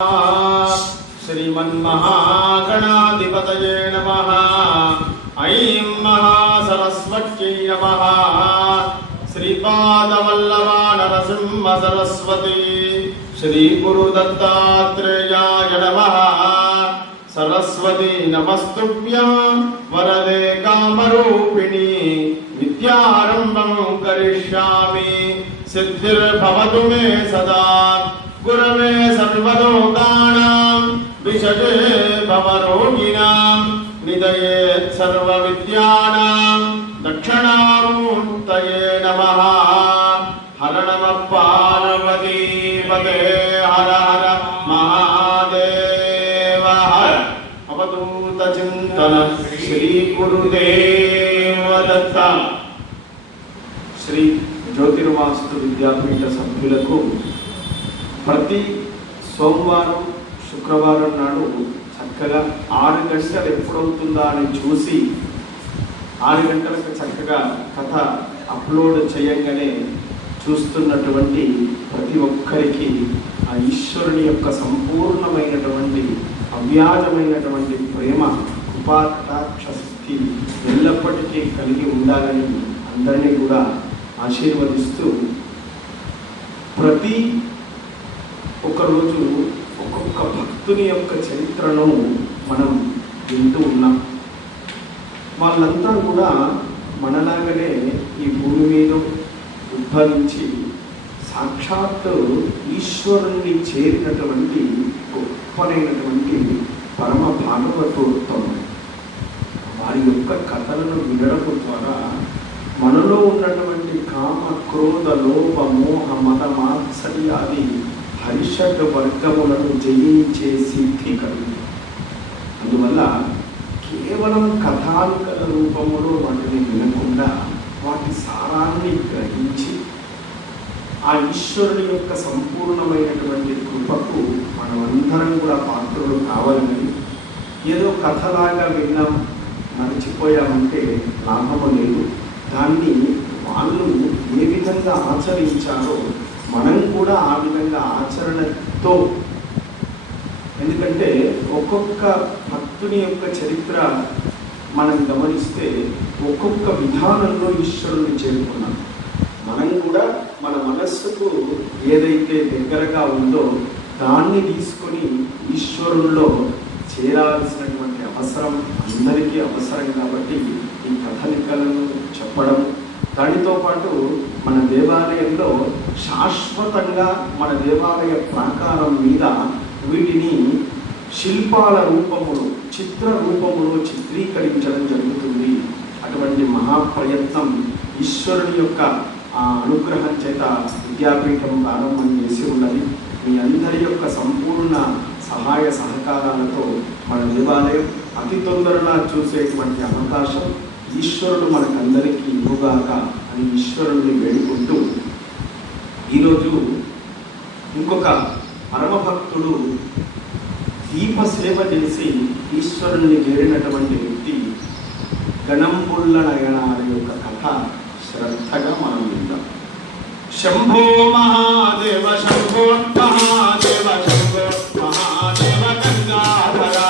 श्रीमन्महागणाधिपतये नमः। ऐं महासरस्वत्यै नमः। श्रीपादवल्लभा नरसिंह सरस्वती श्रीगुरुदत्तात्रेयाय नमः। सरस्वती नमस्तुभ्यं वरदे कामरूपिणी विद्यारम्भं करिष्यामि सिद्धिर्भवतु मे सदा। गुरवे सर्वलोकानां विषजे भवरोगिणां निधये सर्वविद्यानां दक्षिणामूर्तये नमः। हर नमः पार्वतीपते हर हर महादेव हर। अवधूतचिन्तन श्री गुरुदेव दत्त। श्री ज्योतिर्वास्तु विद्यापीठ सभ्युలకు ప్రతి సోమవారం శుక్రవారం నాడు చక్కగా 6 గంటలు ఎప్పుడవుతుందా అని చూసి 6 గంటలకు చక్కగా కథ అప్లోడ్ చేయంగానే చూస్తున్నటువంటి ప్రతి ఒక్కరికి ఆ ఈశ్వరుని యొక్క సంపూర్ణమైనటువంటి అవ్యాజమైనటువంటి ప్రేమ కృపా కటాక్ష శక్తి ఎల్లప్పటికీ కలిగి ఉండాలని అందరినీ కూడా ఆశీర్వదిస్తూ ప్రతి ఒకరోజు ఒక్కొక్క భక్తుని యొక్క చరిత్రను మనం వింటూ ఉన్నాం. వాళ్ళంతా కూడా మనలాగనే ఈ భూమి మీద ఉద్భవించి సాక్షాత్తు ఈశ్వరుణ్ణి చేరినటువంటి గొప్పనైనటువంటి పరమ భాగవతోత్తములు. వారి యొక్క కథలను వినడం ద్వారా మనలో ఉన్నటువంటి కామ క్రోధ లోభ మోహ మద మాత్సర్యాది హరిషడ్ వర్గములను జయించే సిద్ధి కలిగింది. అందువల్ల కేవలం కథానికల రూపంలో వాటిని వినకుండా వాటి సారాన్ని గ్రహించి ఆ ఈశ్వరుని యొక్క సంపూర్ణమైనటువంటి కృపకు మనమందరం కూడా పాత్రలు కావాలని, ఏదో కథలాగా విన్నాం మర్చిపోయామంటే లాభము లేదు. దాన్ని వాళ్ళు ఏ విధంగా ఆచరించారో మనం కూడా ఆ విధంగా ఆచరణతో, ఎందుకంటే ఒక్కొక్క భక్తుని యొక్క చరిత్ర మనం గమనిస్తే ఒక్కొక్క విధానంలో ఈశ్వరుని చేరుకున్నాం. మనం కూడా మన మనస్సుకు ఏదైతే దగ్గరగా ఉందో దాన్ని తీసుకొని ఈశ్వరుల్లో చేరాల్సినటువంటి అవసరం అందరికీ అవసరం. కాబట్టి ఈ కథలికలను చెప్పడం, దానితో పాటు మన దేవాలయంలో శాశ్వతంగా మన దేవాలయ ప్రాకారం మీద వీటిని శిల్పాల రూపములో చిత్ర రూపములో చిత్రీకరించడం జరుగుతుంది. అటువంటి మహాప్రయత్నం ఈశ్వరుని యొక్క అనుగ్రహం చేత విద్యాపీఠం ప్రారంభం చేసి ఉన్నది. మీ అందరి యొక్క సంపూర్ణ సహాయ సహకారాలతో మన దేవాలయం అతి తొందరగా చూసేటువంటి అవకాశం ఈశ్వరుడు మనకందరికీ ఇవ్వగాక అని ఈశ్వరుణ్ణి వేడుకుంటూ, ఈరోజు ఇంకొక పరమభక్తుడు దీపసేవ చేసి ఈశ్వరుణ్ణి చేరినటువంటి వ్యక్తి గణంబుళ్ళ నయనారి యొక్క కథ శ్రద్ధగా మనం విందాం. శంభో మహాదేవ శంభో మహాదేవ శంభో మహాదేవ గంగాధరా.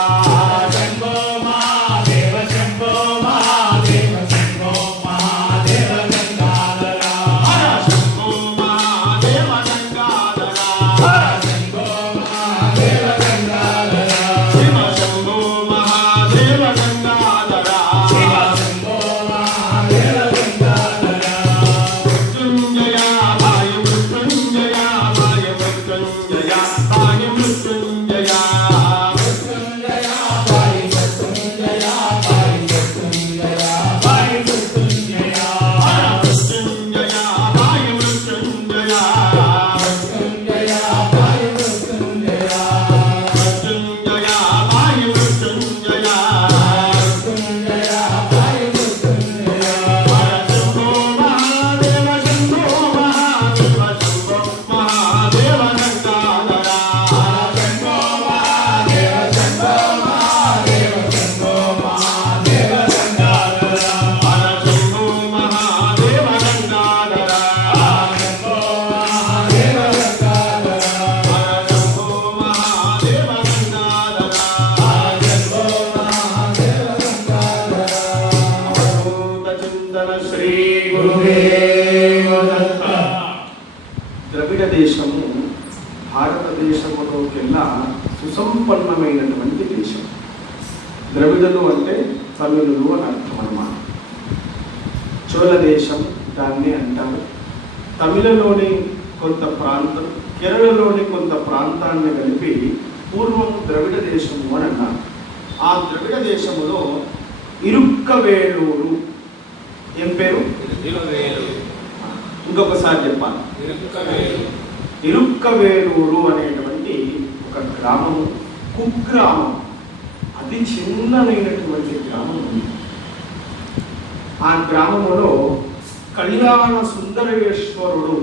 Yeah. లోకెల్లా సుసంపన్నమైనటువంటి దేశం. ద్రవిడులు అంటే తమిళులు అని అర్థం అన్నమాట. చోళ దేశం దాన్ని అంటారు. తమిళలోని కొంత ప్రాంతం, కేరళలోని కొంత ప్రాంతాన్ని కలిపి పూర్వం ద్రవిడ దేశము అని అన్నారు. ఆ ద్రవిడ దేశములో ఇరుక్కవేలూరు, ఏం పేరు? ఇంకొకసారి చెప్పాలి. ఇరుక్కవేలూరు అనేటువంటి ఒక గ్రామము, కుగ్రామం, అతి చిన్ననైనటువంటి గ్రామం ఉంది. ఆ గ్రామములో కళ్యాణ సుందరేశ్వరుడు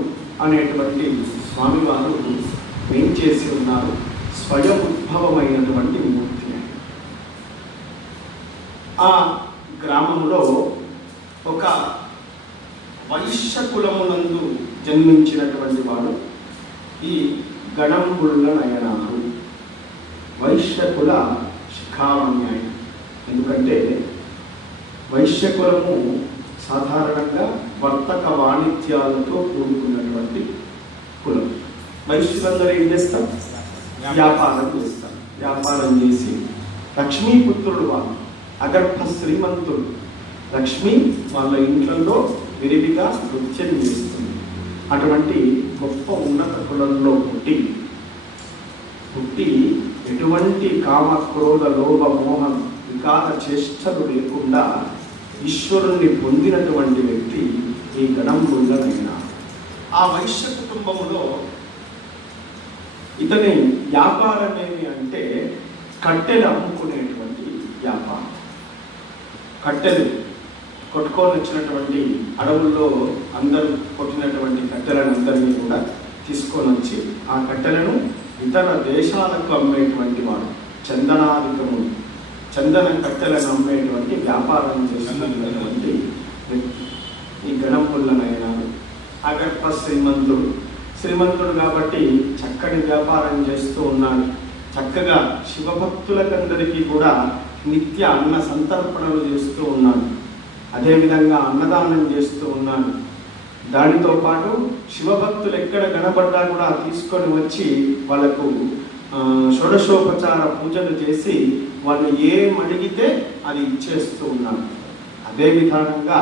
అనేటువంటి స్వామివారు ఏం చేసి ఉన్నారు? స్వయం ఉద్భవమైనటువంటి మూర్తి. ఆ గ్రామంలో ఒక వైశ్య కులమునందు జన్మించినటువంటి వాడు ఈ గణంబుళ్ళ నయనారు. వైశ్య కుల శిఖామణ్యాయం. ఎందుకంటే వైశ్య కులము సాధారణంగా వర్తక వాణిజ్యాలతో కూడుకున్నటువంటి కులం. వైశ్యులందరూ ఏం చేస్తారు? వ్యాపారం చేస్తారు. వ్యాపారం చేసి లక్ష్మీపుత్రుడు వాళ్ళు, అగర్భ శ్రీమంతుడు. లక్ష్మి వాళ్ళ ఇంట్లో విరివిగా నృత్యం చేస్తుంది. అటువంటి గొప్ప ఉన్నత కులంలో పుట్టి ఎటువంటి కామ క్రోధ లోభ మోహం వికార చేష్టలు లేకుండా ఈశ్వరుణ్ణి పొందినటువంటి వ్యక్తి ఈ గణంబుళ్ళనైనా. ఆ వైశ్య కుటుంబంలో ఇతని వ్యాపారం ఏమి అంటే కట్టెలు అమ్ముకునేటువంటి వ్యాపారం. కట్టెలు కొట్టుకొని వచ్చినటువంటి అడవుల్లో అందరూ కొట్టినటువంటి కట్టెలను అందరినీ కూడా తీసుకొని వచ్చి ఆ కట్టెలను ఇతర దేశాలకు అమ్మేటువంటి వాడు. చందనాధికము, చందన కట్టెలను అమ్మేటువంటి వ్యాపారం చేస్తున్నటువంటి వ్యక్తి ఈ గణంబుళ్ళనైనాడు. అగర్భ శ్రీమంతుడు కాబట్టి చక్కని వ్యాపారం చేస్తూ ఉన్నాడు. చక్కగా శివభక్తులకందరికీ కూడా నిత్య అన్న సంతర్పణలు చేస్తూ ఉన్నాడు. అదేవిధంగా అన్నదానం చేస్తూ ఉన్నాడు. దానితో పాటు శివభక్తులు ఎక్కడ కనబడ్డా కూడా తీసుకొని వచ్చి వాళ్ళకు షోడశోపచార పూజలు చేసి వాళ్ళు ఏం అడిగితే అది ఇచ్చేస్తూ ఉన్నాడు. అదే విధానంగా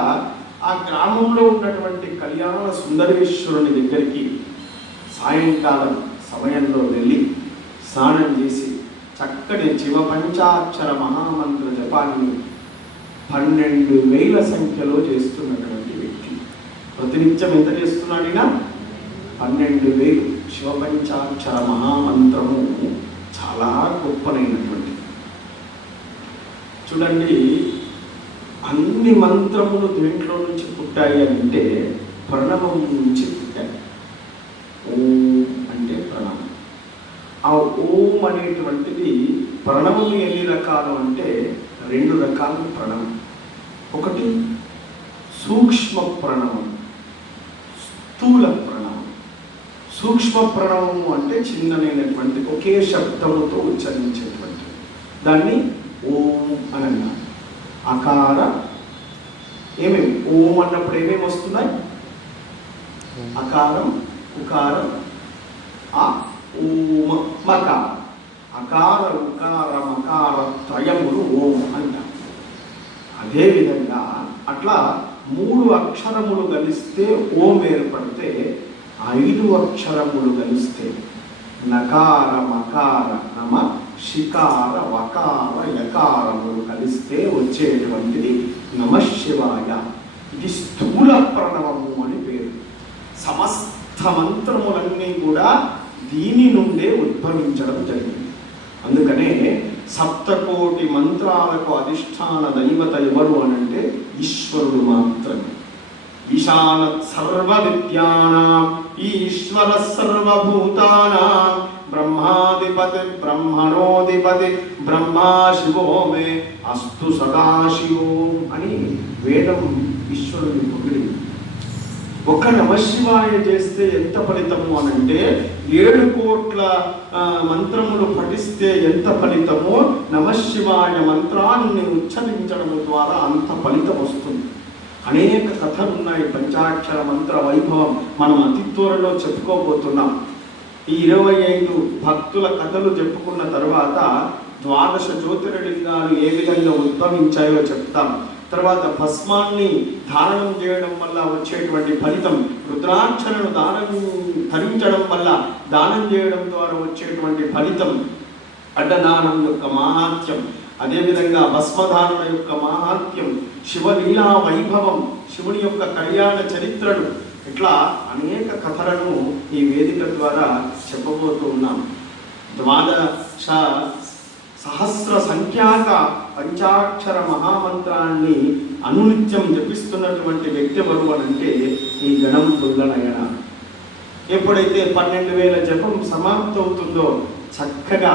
ఆ గ్రామంలో ఉన్నటువంటి కళ్యాణ సుందరేశ్వరుని దగ్గరికి సాయంకాలం సమయంలో వెళ్ళి స్నానం చేసి చక్కటి శివ పంచాక్షర మహామంత్ర జపాన్ని 12,000 సంఖ్యలో చేస్తున్నటువంటి వ్యక్తి. ప్రతినిత్యం ఎంత చేస్తున్నాడినా 12,000 శివ పంచాక్షర మహామంత్రము చాలా గొప్పనైనటువంటి. చూడండి, అన్ని మంత్రములు దేంట్లో నుంచి పుట్టాయి అంటే ప్రణవం నుంచి పుట్టాయి. ఓం అంటే ప్రణవం. ఆ ఓం అనేటువంటిది ప్రణవం ఎన్ని రకాలు అంటే 2 రకాల ప్రణవం. ఒకటి సూక్ష్మ ప్రణవం, స్థూల ప్రణవం. సూక్ష్మ ప్రణవము అంటే చిన్ననైనటువంటి ఒకే శబ్దముతో ఉచ్చరించేటువంటి దాన్ని ఓం అని అన్నారు. అకార ఏమేమి ఓం అన్నప్పుడు ఏమేమి వస్తున్నాయి? అకారం, ఉకారం, ఆ ఓం, మకారం. అకార ఉకార మకార త్రయములు ఓం అంటారు. అదేవిధంగా అట్లా 3 అక్షరములు కలిస్తే ఓం ఏర్పడితే 5 అక్షరములు కలిస్తే నకార మకార నమ శికార వకార యకారములు కలిస్తే వచ్చేటువంటిది నమశివాయ. ఇది స్థూల ప్రణవము అని పేరు. సమస్త మంత్రములన్నీ కూడా దీని నుండే ఉద్భవించడం జరిగింది. అందుకనే 7,000,000 మంత్రాలకు అధిష్టాన దైవత ఎవరు అనంటే ఈశ్వరుడు మాత్రమే. ఈశానత్ సర్వ విద్యానాం ఈశ్వర సర్వభూతానాం బ్రహ్మాధిపతి బ్రహ్మణోధిపతి బ్రహ్మా శివో మే అస్తు సదాశివం అని వేదం ఈశ్వరుని పొగిడి. ఒక నమశివాయ చేస్తే ఎంత ఫలితము అనంటే 7 కోట్ల మంత్రములు పఠిస్తే ఎంత ఫలితమో నమశివాయ మంత్రాన్ని ఉచ్చరించడం ద్వారా అంత ఫలితం వస్తుంది. అనేక కథలు ఉన్నాయి. పంచాక్షర మంత్ర వైభవం మనం అతి త్వరలో చెప్పుకోబోతున్నాం. ఈ 25 భక్తుల కథలు చెప్పుకున్న తర్వాత 12 జ్యోతిర్లింగాలు ఏ విధంగా ఉద్భవించాయో చెప్తాం. తర్వాత భస్మాన్ని ధారణం చేయడం వల్ల వచ్చేటువంటి ఫలితం, రుద్రాక్షలను ధరించడం వల్ల దానం చేయడం ద్వారా వచ్చేటువంటి ఫలితం, అడ్డదానం యొక్క మాహాత్యం, అదేవిధంగా భస్మధారణ యొక్క మాహాత్యం, శివలీలా వైభవం, శివుని యొక్క కళ్యాణ చరిత్రలు, ఇట్లా అనేక కథలను ఈ వేదిక ద్వారా చెప్పబోతూ ఉన్నాం. 12 సహస్ర సంఖ్యాక పంచాక్షర మహామంత్రాన్ని అనునిత్యం జపిస్తున్నటువంటి వ్యక్తి ఎవరు అంటే ఈ గణం పుల్లనయన. ఎప్పుడైతే 12,000 జపం సమాప్తవుతుందో చక్కగా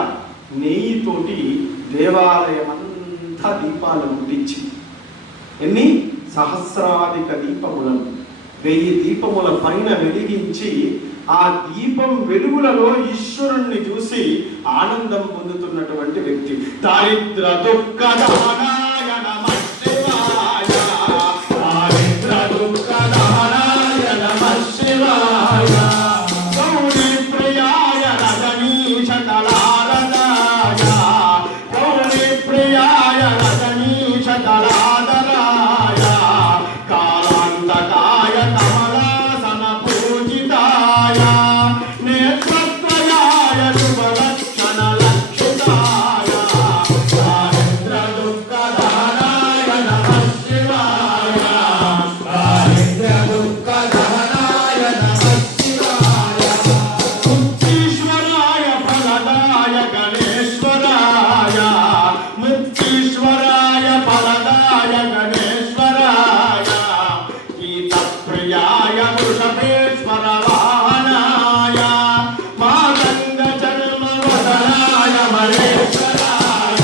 నెయ్యితోటి దేవాలయమంతా దీపాలు ముట్టించి, ఎన్ని సహస్రాధిక దీపములను 1000 దీపముల పైన వెలిగించి, ఆ దీపం వెలుగులలో ఈశ్వరుణ్ణి చూసి ఆనందం పొందుతున్నటువంటి వ్యక్తి. దారిద్ర దుఃఖ దహనాయ నమః శివాయ, దారిద్ర దుఃఖ దహనాయ నమః శివాయ, గౌరీ ప్రియాయ రజనీశ దళారదాయ, గౌరీ ప్రియాయ రజనీశ దళాదరాయ, కాలాంతకాయ కమలాసన పూజితాయ, నేత్రత్రయాయ శుభలక్షణ లక్షితాయ, దారిద్ర దుఃఖ దహనాయ నమః శివాయ, దారిద్ర దుఃఖ దహనాయ నమః శివాయ, ముక్తీశ్వరాయ ఫలదాయ గణేశ్వరాయ, ముక్తీశ్వరాయ ఫలదాయ గణేశ్వరాయ, గీతప్రియాయ వృషభేశ్వర వాహనాయ, మాతంగ జన్మ వదనాయ మహేశ్వరాయ,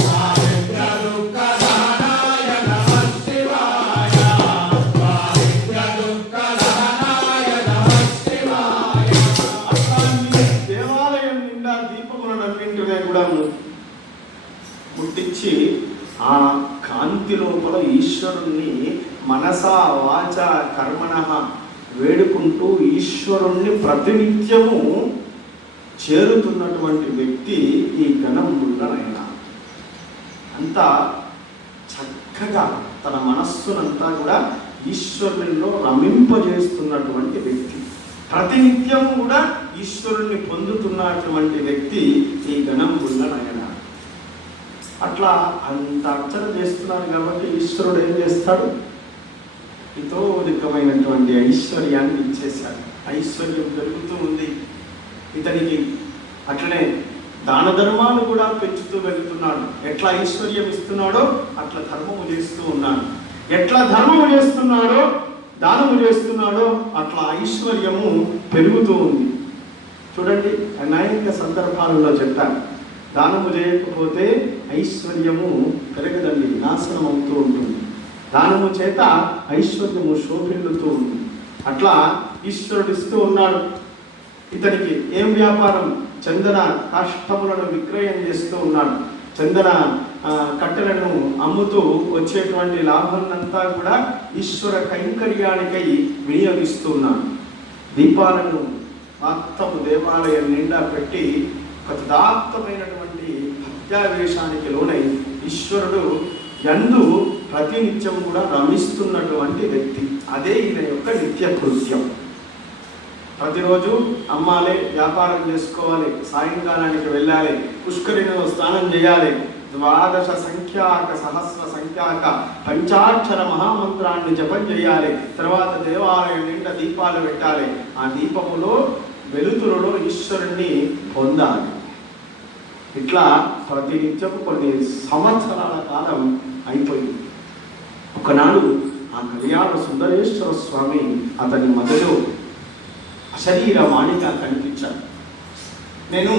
దారిద్ర దుఃఖ దహనాయ నమః శివాయ, దారిద్ర దుఃఖ దహనాయ నమః శివాయ. అట్లాంటి దేవాలయం నిండా దీపములన్నింటినీ కూడా ముట్టించి, ఆ కాంతి లోపల ఈశ్వరుణ్ణి మనసా వాచ కర్మణః వేడుకుంటూ ఈశ్వరుణ్ణి ప్రతినిత్యము చేరుతున్నటువంటి వ్యక్తి ఈ గణం పుల్లనయన. అంతా చక్కగా తన మనస్సునంతా కూడా ఈశ్వరునిలో రమింపజేస్తున్నటువంటి వ్యక్తి, ప్రతినిత్యం కూడా ఈశ్వరుణ్ణి పొందుతున్నటువంటి వ్యక్తి ఈ గణం పుల్లనయన. అట్లా అంత అర్చన చేస్తున్నారు కాబట్టి ఈశ్వరుడు ఏం చేస్తాడు? ఇతోధికమైనటువంటి ఐశ్వర్యాన్ని ఇచ్చేశాడు. ఐశ్వర్యం పెరుగుతూ ఉంది ఇతనికి. అట్లనే దాన ధర్మాలు కూడా పెంచుతూ వెళ్తున్నాడు. ఎట్లా ఐశ్వర్యం ఇస్తున్నాడో అట్లా ధర్మము చేస్తూ ఉన్నాడు. ఎట్లా ధర్మము చేస్తున్నాడో, దానము చేస్తున్నాడో అట్లా ఐశ్వర్యము పెరుగుతూ ఉంది. చూడండి, అనేక సందర్భాలలో చెప్పారు, దానము చేయకపోతే ఐశ్వర్యము పెరగదండి, నాశనం అవుతూ ఉంటుంది. దానము చేత ఐశ్వర్యము శోభిల్లుతూ ఉంది. అట్లా ఈశ్వరుడు ఇస్తూ ఉన్నాడు. ఇతనికి ఏం వ్యాపారం? చందన కాష్టములను విక్రయం చేస్తూ ఉన్నాడు. చందన కట్టెలను అమ్ముతూ వచ్చేటువంటి లాభాన్నంతా కూడా ఈశ్వర కైంకర్యానికై వినియోగిస్తూ ఉన్నాడు. దీపాలను మొత్తము దేవాలయం నిండా పెట్టి ఉదాత్తమైనటువంటి భక్త్యావేశానికి లోనై ఈశ్వరుడు యందు ప్రతినిత్యం కూడా రమిస్తున్నటువంటి వ్యక్తి. అదే ఈయన యొక్క నిత్య కృత్యం. ప్రతిరోజు అమ్మాలి, వ్యాపారం చేసుకోవాలి, సాయంకాలానికి వెళ్ళాలి, పుష్కరిణిలో స్నానం చేయాలి, 12 సంఖ్యాక సహస్ర సంఖ్యాక పంచాక్షర మహామంత్రాన్ని జపం చేయాలి. తర్వాత దేవాలయం నిండా దీపాలు పెట్టాలి. ఆ దీపములో వెలుతురులో ఈశ్వరుణ్ణి పొందాలి. ఇట్లా ప్రతినిత్యం కొన్ని సంవత్సరాల కాలం అయిపోయింది. ఒకనాడు ఆ కళ్యాణ సుందరేశ్వర స్వామి అతని మధ్యలో అశరీరవాణిగా కనిపించాడు. నేను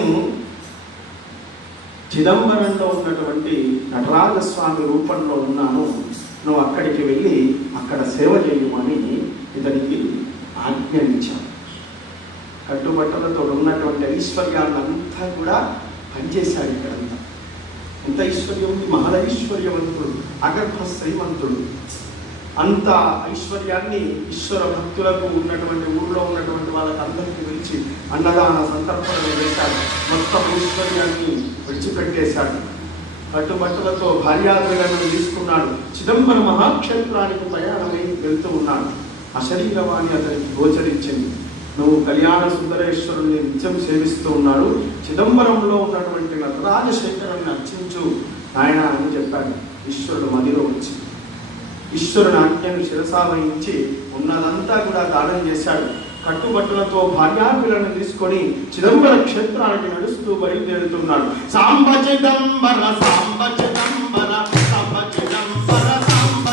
చిదంబరంలో ఉన్నటువంటి నటరాజస్వామి రూపంలో ఉన్నాను, నువ్వు అక్కడికి వెళ్ళి అక్కడ సేవ చేయమని ఇతనికి ఆజ్ఞానించాను. కట్టుబట్టలతో ఉన్నటువంటి ఐశ్వర్యాన్నంతా కూడా పనిచేశాడు. ఇక్కడంతా ఎంత ఐశ్వర్యం ఉంది! మహదైశ్వర్యవంతుడు, అగర్భ శ్రీమంతుడు. అంత ఐశ్వర్యాన్ని ఈశ్వర భక్తులకు ఉన్నటువంటి ఊళ్ళో ఉన్నటువంటి వాళ్ళకి అందరికీ పిలిచి అన్నదాన సంతర్పణలు చేశాడు. మొత్తం ఐశ్వర్యాన్ని విడిచిపెట్టేశాడు. కట్టుబట్టలతో భార్యాదులను తీసుకున్నాడు. చిదంబర మహాక్షేత్రానికి ప్రయాణమై వెళ్తూ ఉన్నాడు. అశరీరవాణి అతనికి గోచరించింది. నువ్వు కళ్యాణ సుందరేశ్వరుని నిత్యం సేవిస్తూ ఉన్నాడు, చిదంబరంలో ఉన్నటువంటి నటరాజశేఖరుని అర్చించు నాయన అని చెప్పాడు. ఈశ్వరుడు మదిలో వచ్చి ఈశ్వరుని ఆజ్ఞను శిరసావహించి ఉన్నదంతా కూడా దానం చేశాడు. కట్టుబట్టలతో భార్యాపిల్లను తీసుకొని చిదంబర క్షేత్రానికి నడుస్తూ బయలుదేరుతున్నాడు. సాంబ చిదంబర సాంబ చిదంబర సాంబ చిదంబర సాంబ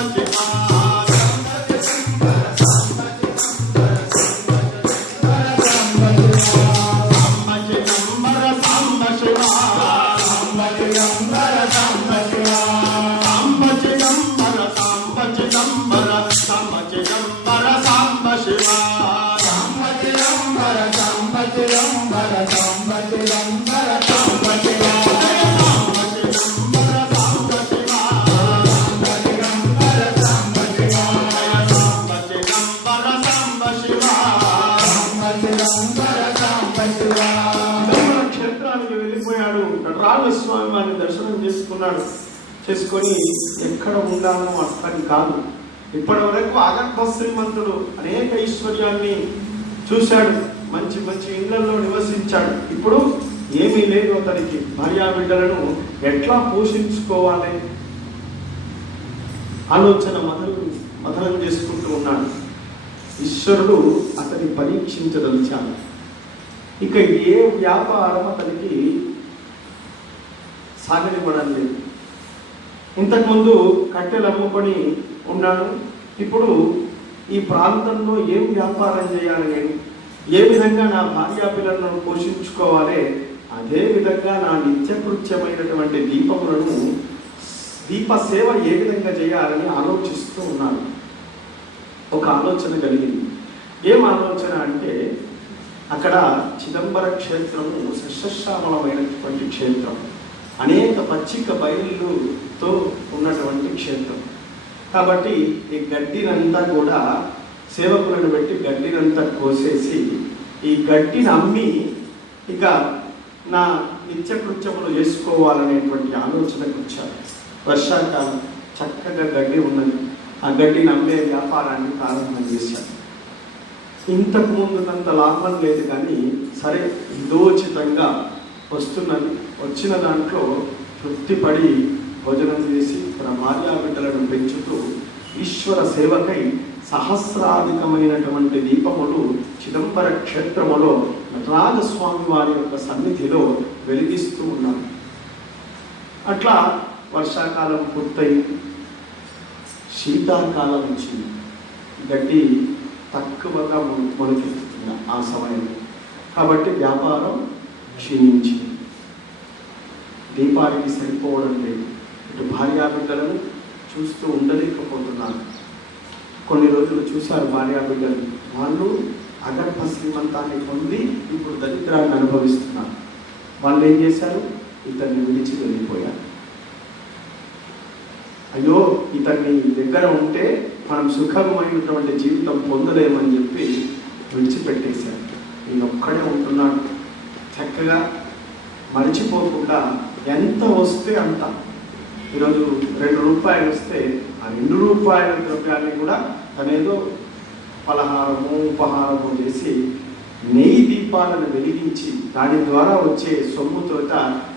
క్షేత్రానికి వెళ్ళిపోయాడు. నటరాజస్వామి వారిని దర్శనం చేసుకొని ఎక్కడ ఉండాలో అర్థం కాదు. ఇప్పటి వరకు అగర్భ శ్రీమంతుడు అనేక ఐశ్వర్యాన్ని చూశాడు, మంచి మంచి ఇళ్లలో నివసించాడు. ఇప్పుడు ఏమీ లేదు అతనికి. భార్యా బిడ్డలను ఎట్లా పోషించుకోవాలి ఆలోచన మథనం చేసుకుంటూ ఉన్నాడు. ఈశ్వరుడు అతన్ని పరీక్షించదలిచాడు. ఇక ఏ వ్యాపారం అతనికి సాగనివ్వడం లేదు. ఇంతకుముందు కట్టెలు అమ్ముకొని ఉన్నాడు. ఇప్పుడు ఈ ప్రాంతంలో ఏం వ్యాపారం చేయాలి, నేను ఏ విధంగా నా భార్యా పిల్లలను పోషించుకోవాలి, అదే విధంగా నా నిత్యకృత్యమైనటువంటి దీప సేవ ఏ విధంగా చేయాలని ఆలోచిస్తూ ఉన్నాను. ఒక ఆలోచన కలిగింది. ఏం ఆలోచన అంటే, అక్కడ చిదంబర క్షేత్రము సస్యశ్యామలమైనటువంటి క్షేత్రం, అనేక పచ్చిక బయలుతో ఉన్నటువంటి క్షేత్రం. కాబట్టి ఈ గడ్డినంతా కూడా సేవకులను పెట్టి గడ్డినంతా కోసేసి ఈ గడ్డిని అమ్మి ఇక నా నిత్యకృత్యములు చేసుకోవాలనేటువంటి ఆలోచనకు వచ్చారు. వర్షాకాలం చక్కగా గడ్డి ఉన్నది. ఆ గడ్డిని అమ్మే వ్యాపారాన్ని ప్రారంభం చేశారు. ఇంతకు ముందునంత లాభం లేదు, కానీ సరే హితోచితంగా వస్తున్నది. వచ్చిన దాంట్లో తృప్తిపడి భోజనం చేసి తన భార్యా బిడ్డలను పెంచుతూ ఈశ్వర సేవకై సహస్రాధికమైనటువంటి దీపములు చిదంబర క్షేత్రములో నటరాజస్వామి వారి యొక్క సన్నిధిలో వెలిగిస్తూ ఉన్నారు. అట్లా వర్షాకాలం పూర్తయి శీతాకాలం వచ్చింది. గడ్డి తక్కువగా మొలకెత్తుతున్న ఆ సమయంలో, కాబట్టి వ్యాపారం క్షీణించింది. దీపానికి సరిపోవడం లేదు. ఇటు భార్యా బిడ్డలను చూస్తూ ఉండలేకపోతున్నారు. కొన్ని రోజులు చూశారు భార్యా బిడ్డలు. వాళ్ళు అగర్భ శ్రీమంతాన్ని పొంది ఇప్పుడు దరిద్రాన్ని అనుభవిస్తున్నారు. వాళ్ళు ఏం చేశారు? ఇతన్ని విడిచి వెళ్ళిపోయారు. అయ్యో, ఇతన్ని దగ్గర ఉంటే మనం సుఖమైనటువంటి జీవితం పొందలేమని చెప్పి విడిచిపెట్టేశారు. ఈయనొక్కడే ఉంటున్నాడు. చక్కగా మరిచిపోకుండా ఎంత వస్తే అంత. ఈరోజు 2 రూపాయలు వస్తే ఆ 2 రూపాయల ద్రవ్యాన్ని కూడా తనేదో పలహారము ఉపహారము చేసి నెయ్యి దీపాలను వెలిగించి దాని ద్వారా వచ్చే సొమ్ముతోట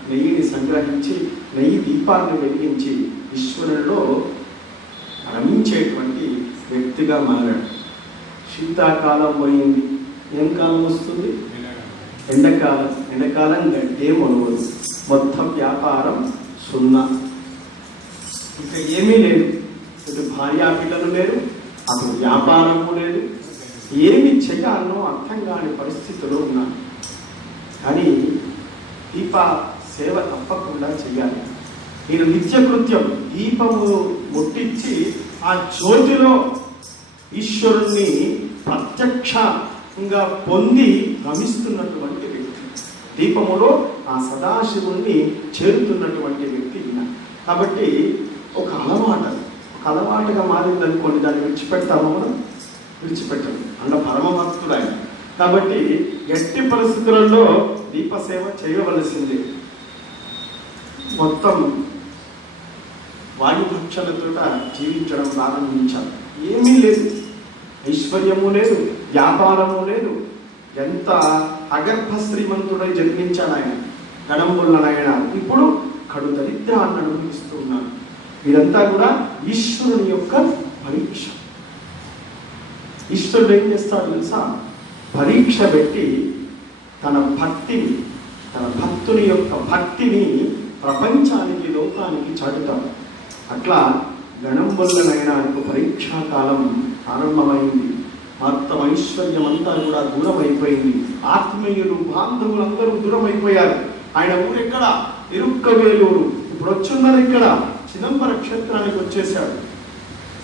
నెయ్యిని సంగ్రహించి నెయ్యి దీపాలను వెలిగించి ఈశ్వరులో రమించేటువంటి వ్యక్తిగా మారాడు. శీతాకాలం పోయింది. ఏం కాలం వస్తుంది? ఎండాకాలం. ఎండాకాలం గడ్డే మొలవదు. మొత్తం వ్యాపారం సున్నా. ఇంకా ఏమీ లేదు. ఇటు భార్యా పిల్లలు లేరు, అటు వ్యాపారము లేదు. ఏమి చేయాలనో అర్థం కాని పరిస్థితిలో ఉన్నాను. కానీ దీప సేవ తప్పకుండా చేయాలి. నేను నిత్యకృత్యం దీపము ముట్టించి ఆ జ్యోతిలో ఈశ్వరుణ్ణి ప్రత్యక్షంగా పొంది రమిస్తున్నటువంటి వ్యక్తి, దీపములో ఆ సదాశివుణ్ణి చేరుతున్నటువంటి వ్యక్తి ఈయన. కాబట్టి ఒక అలవాటుగా మారిందనుకోండి, దాన్ని విడిచిపెడతాము మనం, విడిచిపెట్టము. అంత పరమభక్తుడు ఆయన. కాబట్టి ఎట్టి పరిస్థితులలో దీపసేవ చేయవలసిందే. మొత్తం వాయుభక్షలతో జీవించడం ప్రారంభించారు. ఏమీ లేదు, ఐశ్వర్యము లేదు, వ్యాపారము లేదు. ఎంత అగర్భ శ్రీమంతుడై జన్మించాడు ఆయన, గణంబుల్ల నాయన. ఇప్పుడు కడు దరిద్రాన్ని అనుభవిస్తూ ఉన్నాడు. ఇదంతా కూడా ఈశ్వరుని యొక్క పరీక్ష. ఈశ్వరుడు ఏం చేస్తాడు తెలుసా? పరీక్ష పెట్టి తన భక్తిని, తన భక్తుని యొక్క భక్తిని ప్రపంచానికి, లోకానికి చాటుతాడు. అట్లా గణంబుల్లనైనా పరీక్షాకాలం ఆరంభమైంది. మొత్తం ఐశ్వర్యం అంతా కూడా దూరం అయిపోయింది. ఆత్మీయులు, బాంధవులందరూ దూరం అయిపోయారు. ఆయన ఊరెక్కడ? ఇరుక్కవేలూరు. ఇప్పుడు వచ్చున్నది ఇక్కడ చిదంబర క్షేత్రానికి వచ్చేసాడు.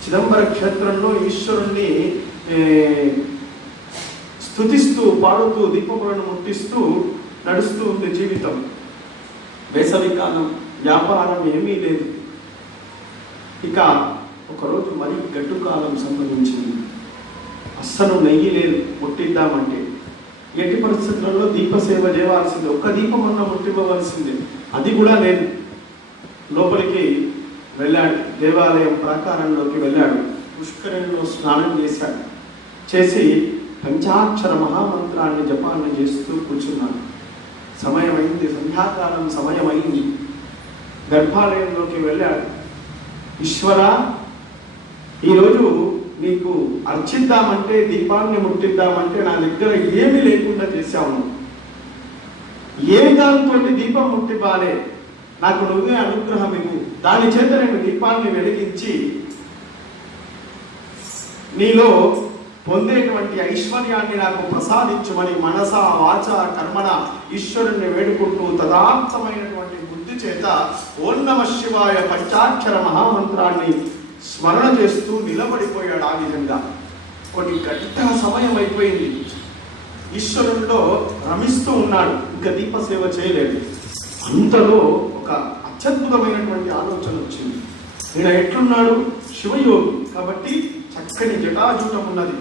చిదంబర క్షేత్రంలో ఈశ్వరుణ్ణి స్తుతిస్తూ, పాడుతూ, దీపములను ముట్టిస్తూ నడుస్తూ ఉంది జీవితం. వేసవికాలం, వ్యాపారం ఏమీ లేదు. ఇక ఒకరోజు మరీ గడ్డు కాలం సంబంధించింది. అస్సలు నెయ్యి లేదు ముట్టిద్దామంటే. ఎట్టి పరిస్థితులలో దీపసేవ చేయవలసింది, ఒక్క దీపం అన్న ముట్టివ్వవలసిందే. అది కూడా లేదు. లోపలికి వెళ్ళాడు, దేవాలయం ప్రాకారంలోకి వెళ్ళాడు. పుష్కరిణిలో స్నానం చేశాడు. చేసి పంచాక్షర మహామంత్రాన్ని జపాన్ని చేస్తూ కూర్చున్నాడు. సమయం అయింది, సంధ్యాకాలం సమయం అయింది. గర్భాలయంలోకి వెళ్ళాడు. ఈశ్వర, ఈరోజు నీకు అర్చిద్దామంటే, దీపాన్ని ముట్టిద్దామంటే నా దగ్గర ఏమీ లేకుండా చేశావు. ఏ దానితో దీపం ముట్టివ్వాలే, నాకు నువ్వే అనుగ్రహం ఇవ్వు. దాని చేత నేను దీపాన్ని వెలిగించి నీలో పొందేటువంటి ఐశ్వర్యాన్ని నాకు ప్రసాదించుమని మనస, వాచ, కర్మణ ఈశ్వరుణ్ణి వేడుకుంటూ తదార్థమైనటువంటి బుద్ధి చేత ఓం నమః శివాయ పంచాక్షర మహామంత్రాన్ని స్మరణ చేస్తూ నిలబడిపోయాడు. ఆ విధంగా కొన్ని గంట సమయం అయిపోయింది. ఈశ్వరుల్లో రమిస్తూ ఉన్నాడు. ఇంకా దీపసేవ చేయలేడు. అంతలో ఒక అత్యద్భుతమైనటువంటి ఆలోచన వచ్చింది. ఈయన ఎట్లున్నాడు? శివయోగి కాబట్టి చక్కని జటాజూటం ఉన్నది.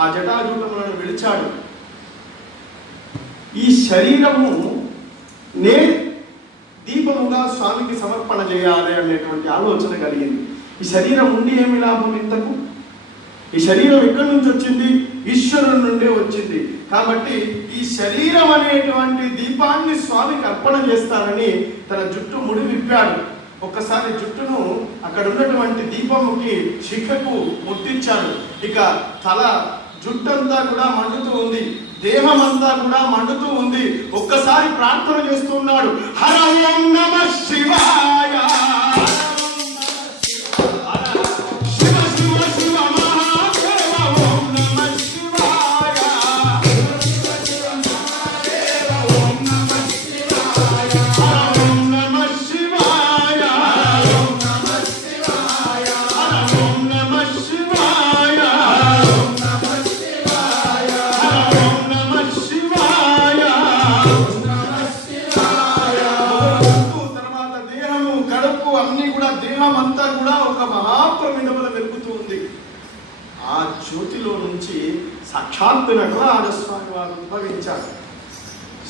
ఆ జటాజూటములను విడిచాడు. ఈ శరీరము నే దీపముగా స్వామికి సమర్పణ చేయాలి అనేటువంటి ఆలోచన కలిగింది. ఈ శరీరం ఉండి ఏమి లాభం ఇంతకు? ఈ శరీరం ఎక్కడి నుంచి వచ్చింది? ఈశ్వరుని నుండే వచ్చింది. కాబట్టి ఈ శరీరం అనేటువంటి దీపాన్ని స్వామికి అర్పణ చేస్తానని తన జుట్టు ముడి విప్పాడు. ఒక్కసారి జుట్టును అక్కడ ఉన్నటువంటి దీపముకి శిఖకు ముట్టించాడు. ఇక తల జుట్టంతా కూడా మండుతూ ఉంది, దేహం అంతా కూడా మండుతూ ఉంది. ఒక్కసారి ప్రార్థన చేస్తున్నాడు. హర ఓం నమః శివాయ, శివ శివ శివ మహాదేవ, ఓం నమః శివాయ, ఓం నమః శివాయ, ఓం నమః శివాయ, ఓం నమః శివాయ, ఓం నమః శివాయ, ఓం నమః శివాయ, ఓం నమః శివాయ, ఓం నమః శివాయ. తర్వాత దేహము, కడుపు అన్ని కూడా, దేహం అంతా కూడా ఒక మహాప్రమిదముల వెలుగుతూ ఉంది. ఆ జ్యోతిలో నుంచి సాక్షాత్తు నటరాజస్వామి వారు ఉద్భవించారు.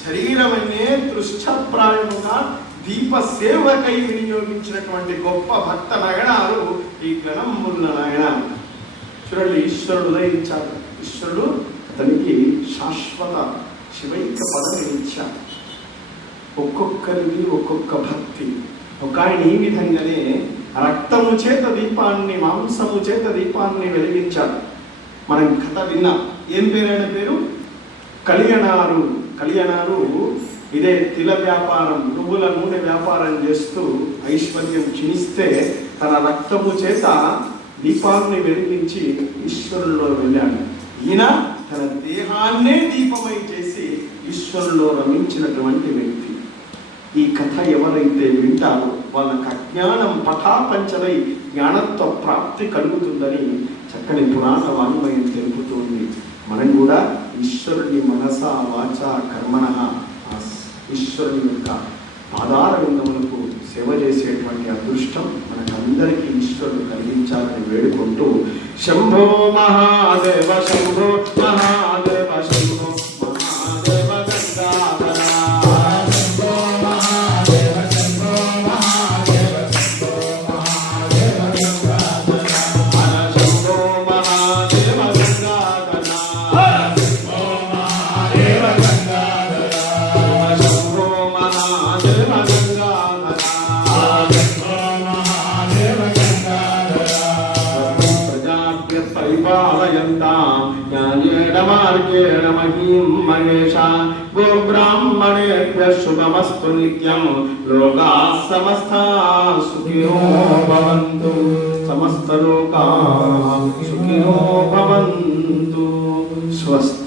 శరీరమనే దృష్టప్రాయముగా దీప సేవకై వినియోగించినటువంటి గొప్ప భక్త నయనాలు ఈ గణంబుల్ల నాయనాలు. చూడండి, ఈశ్వరుడు ఉదయించాడు. ఈశ్వరుడు అతనికి శాశ్వత శివైక్య పదవి ఇచ్చాడు. ఒక్కొక్కరికి ఒక్కొక్క భక్తి. ఒక ఆయన ఈ విధంగానే రక్తము చేత దీపాన్ని, మాంసము చేత దీపాన్ని వెలిగించాడు. మనం కథ విన్నాం. ఏం పేరైన పేరు? కలియనారు. కలియనారు ఇదే తిల వ్యాపారం, నువ్వుల నూనె వ్యాపారం చేస్తూ ఐశ్వర్యం క్షీణిస్తే తన రక్తము చేత దీపాన్ని వెలిగించి ఈశ్వరుల్లో వెళ్ళాడు. ఈయన తన దేహాన్నే దీపమై చేసి ఈశ్వరుల్లో రమించినటువంటి వ్యక్తి. ఈ కథ ఎవరైతే వింటారో వాళ్ళకి అజ్ఞానం పటాపంచలై జ్ఞానత్వ ప్రాప్తి కలుగుతుందని చక్కని పురాణ వాంగ్మయం తెలుపుతుంది. మనం కూడా ఈశ్వరుని మనస, వాచ, కర్మణ ఈశ్వరుని యొక్క పాదార విందములకు సేవ చేసేటువంటి అదృష్టం మనకందరికీ ఈశ్వరుడు కలిగించాలని వేడుకుంటూ శంభో మహాదేవ శంభో మహాదేవ శంభో మహాదేవ గంగాధర శంభో మహాదేవ శంభో మహాదేవ శంభో మహాదేవ గంగాధర శంభో మహాదేవ గంగాధర శంభో మహాదేవ గంగాధర శంభో మహాదేవ न्यायेण मार्गेण महीं महेशा गोब्राह्मणेभ्यः शुभमस्तु नित्यं लोकाः समस्ताः सुखिनो भवन्तु समस्तलोकाः सुखिनो भवन्तु स्वस्ति।